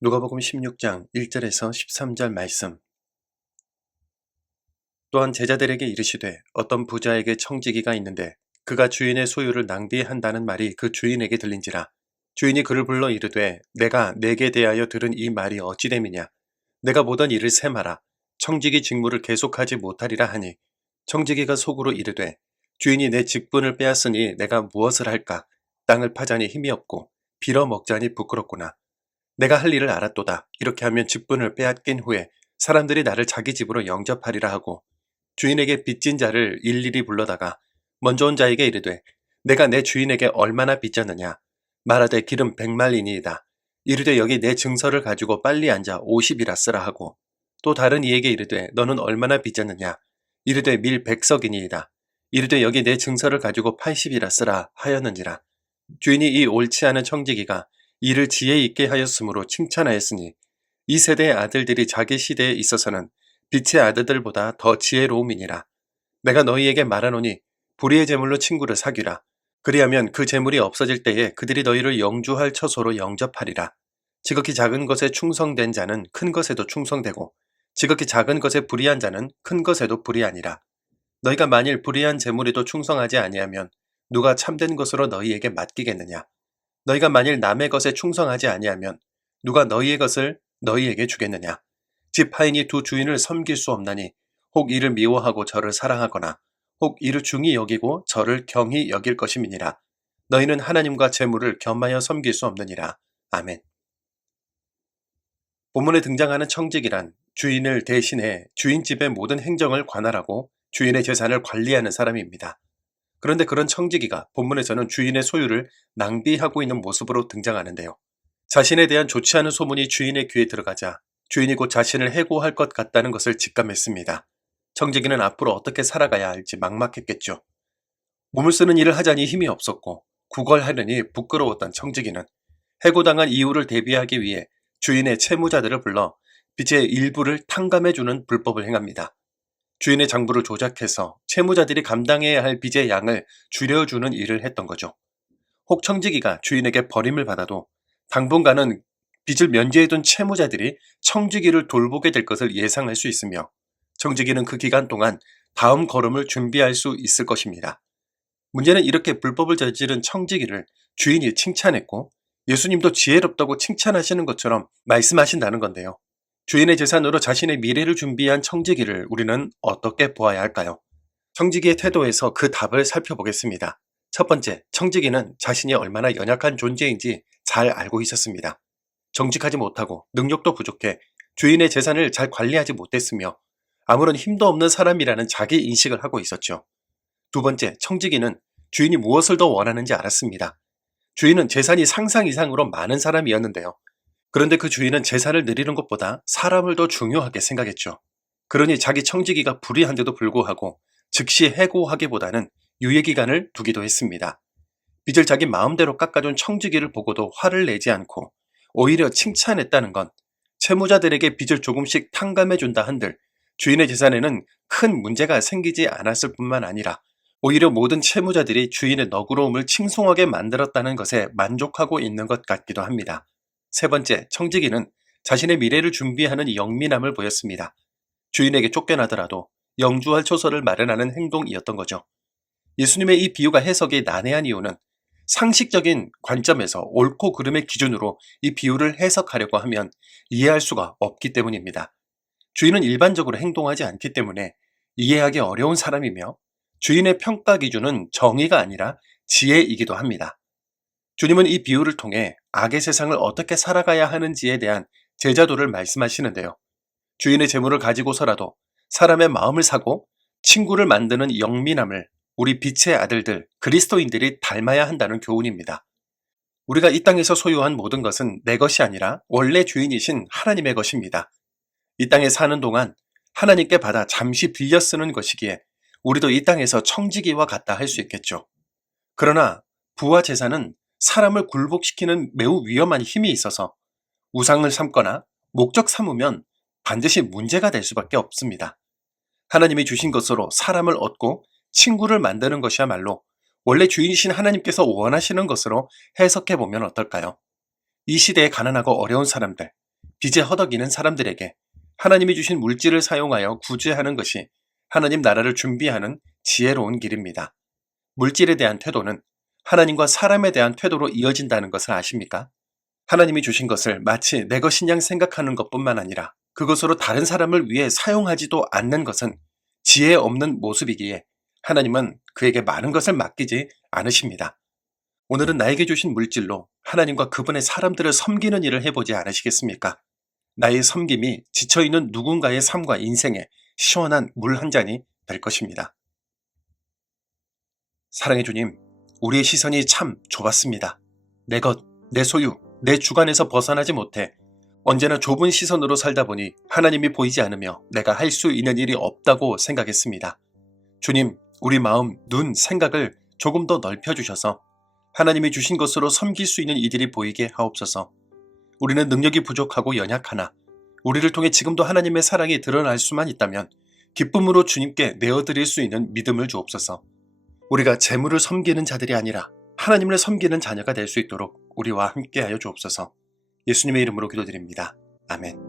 누가복음 16장 1절에서 13절 말씀. 또한 제자들에게 이르시되 어떤 부자에게 청지기가 있는데 그가 주인의 소유를 낭비한다는 말이 그 주인에게 들린지라. 주인이 그를 불러 이르되 내가 내게 대하여 들은 이 말이 어찌 됨이냐. 내가 보던 일을 세마라. 청지기 직무를 계속하지 못하리라 하니 청지기가 속으로 이르되 주인이 내 직분을 빼앗으니 내가 무엇을 할까. 땅을 파자니 힘이 없고 빌어 먹자니 부끄럽구나. 내가 할 일을 알았도다. 이렇게 하면 직분을 빼앗긴 후에 사람들이 나를 자기 집으로 영접하리라 하고 주인에게 빚진 자를 일일이 불러다가 먼저 온 자에게 이르되 내가 내 주인에게 얼마나 빚졌느냐. 말하되 기름 100말이니이다. 이르되 여기 내 증서를 가지고 빨리 앉아 50이라 쓰라 하고 또 다른 이에게 이르되 너는 얼마나 빚졌느냐. 이르되 밀 100석이니이다. 이르되 여기 내 증서를 가지고 80이라 쓰라 하였느니라. 주인이 이 옳지 않은 청지기가 이를 지혜 있게 하였으므로 칭찬하였으니 이 세대의 아들들이 자기 시대에 있어서는 빛의 아들들보다 더 지혜로움이니라. 내가 너희에게 말하노니 불의의 재물로 친구를 사귀라. 그리하면 그 재물이 없어질 때에 그들이 너희를 영주할 처소로 영접하리라. 지극히 작은 것에 충성된 자는 큰 것에도 충성되고 지극히 작은 것에 불의한 자는 큰 것에도 불의하니라. 너희가 만일 불의한 재물에도 충성하지 아니하면 누가 참된 것으로 너희에게 맡기겠느냐. 너희가 만일 남의 것에 충성하지 아니하면 누가 너희의 것을 너희에게 주겠느냐. 집 하인이 두 주인을 섬길 수 없나니 혹 이를 미워하고 저를 사랑하거나 혹 이를 중히 여기고 저를 경히 여길 것임이니라. 너희는 하나님과 재물을 겸하여 섬길 수 없느니라. 아멘. 본문에 등장하는 청직이란 주인을 대신해 주인 집의 모든 행정을 관할하고 주인의 재산을 관리하는 사람입니다. 그런데 그런 청지기가 본문에서는 주인의 소유를 낭비하고 있는 모습으로 등장하는데요. 자신에 대한 좋지 않은 소문이 주인의 귀에 들어가자 주인이 곧 자신을 해고할 것 같다는 것을 직감했습니다. 청지기는 앞으로 어떻게 살아가야 할지 막막했겠죠. 몸을 쓰는 일을 하자니 힘이 없었고 구걸하려니 부끄러웠던 청지기는 해고당한 이유를 대비하기 위해 주인의 채무자들을 불러 빚의 일부를 탕감해주는 불법을 행합니다. 주인의 장부를 조작해서 채무자들이 감당해야 할 빚의 양을 줄여주는 일을 했던 거죠. 혹 청지기가 주인에게 버림을 받아도 당분간은 빚을 면제해둔 채무자들이 청지기를 돌보게 될 것을 예상할 수 있으며 청지기는 그 기간 동안 다음 걸음을 준비할 수 있을 것입니다. 문제는 이렇게 불법을 저지른 청지기를 주인이 칭찬했고 예수님도 지혜롭다고 칭찬하시는 것처럼 말씀하신다는 건데요. 주인의 재산으로 자신의 미래를 준비한 청지기를 우리는 어떻게 보아야 할까요? 청지기의 태도에서 그 답을 살펴보겠습니다. 첫 번째, 청지기는 자신이 얼마나 연약한 존재인지 잘 알고 있었습니다. 정직하지 못하고 능력도 부족해 주인의 재산을 잘 관리하지 못했으며 아무런 힘도 없는 사람이라는 자기 인식을 하고 있었죠. 두 번째, 청지기는 주인이 무엇을 더 원하는지 알았습니다. 주인은 재산이 상상 이상으로 많은 사람이었는데요. 그런데 그 주인은 재산을 늘리는 것보다 사람을 더 중요하게 생각했죠. 그러니 자기 청지기가 불의한데도 불구하고 즉시 해고하기보다는 유예기간을 두기도 했습니다. 빚을 자기 마음대로 깎아준 청지기를 보고도 화를 내지 않고 오히려 칭찬했다는 건 채무자들에게 빚을 조금씩 탕감해준다 한들 주인의 재산에는 큰 문제가 생기지 않았을 뿐만 아니라 오히려 모든 채무자들이 주인의 너그러움을 칭송하게 만들었다는 것에 만족하고 있는 것 같기도 합니다. 세 번째, 청지기는 자신의 미래를 준비하는 영민함을 보였습니다. 주인에게 쫓겨나더라도 영주할 초소를 마련하는 행동이었던 거죠. 예수님의 이 비유가 해석이 난해한 이유는 상식적인 관점에서 옳고 그름의 기준으로 이 비유를 해석하려고 하면 이해할 수가 없기 때문입니다. 주인은 일반적으로 행동하지 않기 때문에 이해하기 어려운 사람이며 주인의 평가 기준은 정의가 아니라 지혜이기도 합니다. 주님은 이 비유를 통해 악의 세상을 어떻게 살아가야 하는지에 대한 제자도를 말씀하시는데요. 주인의 재물을 가지고서라도 사람의 마음을 사고 친구를 만드는 영민함을 우리 빛의 아들들, 그리스도인들이 닮아야 한다는 교훈입니다. 우리가 이 땅에서 소유한 모든 것은 내 것이 아니라 원래 주인이신 하나님의 것입니다. 이 땅에 사는 동안 하나님께 받아 잠시 빌려 쓰는 것이기에 우리도 이 땅에서 청지기와 같다 할 수 있겠죠. 그러나 부와 재산은 사람을 굴복시키는 매우 위험한 힘이 있어서 우상을 삼거나 목적 삼으면 반드시 문제가 될 수밖에 없습니다. 하나님이 주신 것으로 사람을 얻고 친구를 만드는 것이야말로 원래 주인이신 하나님께서 원하시는 것으로 해석해 보면 어떨까요? 이 시대에 가난하고 어려운 사람들, 빚에 허덕이는 사람들에게 하나님이 주신 물질을 사용하여 구제하는 것이 하나님 나라를 준비하는 지혜로운 길입니다. 물질에 대한 태도는 하나님과 사람에 대한 태도로 이어진다는 것을 아십니까? 하나님이 주신 것을 마치 내 것인 양 생각하는 것뿐만 아니라 그것으로 다른 사람을 위해 사용하지도 않는 것은 지혜 없는 모습이기에 하나님은 그에게 많은 것을 맡기지 않으십니다. 오늘은 나에게 주신 물질로 하나님과 그분의 사람들을 섬기는 일을 해보지 않으시겠습니까? 나의 섬김이 지쳐있는 누군가의 삶과 인생에 시원한 물 한 잔이 될 것입니다. 사랑의 주님, 우리의 시선이 참 좁았습니다. 내 것, 내 소유, 내 주관에서 벗어나지 못해 언제나 좁은 시선으로 살다 보니 하나님이 보이지 않으며 내가 할 수 있는 일이 없다고 생각했습니다. 주님, 우리 마음, 눈, 생각을 조금 더 넓혀주셔서 하나님이 주신 것으로 섬길 수 있는 이들이 보이게 하옵소서. 우리는 능력이 부족하고 연약하나 우리를 통해 지금도 하나님의 사랑이 드러날 수만 있다면 기쁨으로 주님께 내어드릴 수 있는 믿음을 주옵소서. 우리가 재물을 섬기는 자들이 아니라 하나님을 섬기는 자녀가 될 수 있도록 우리와 함께하여 주옵소서. 예수님의 이름으로 기도드립니다. 아멘.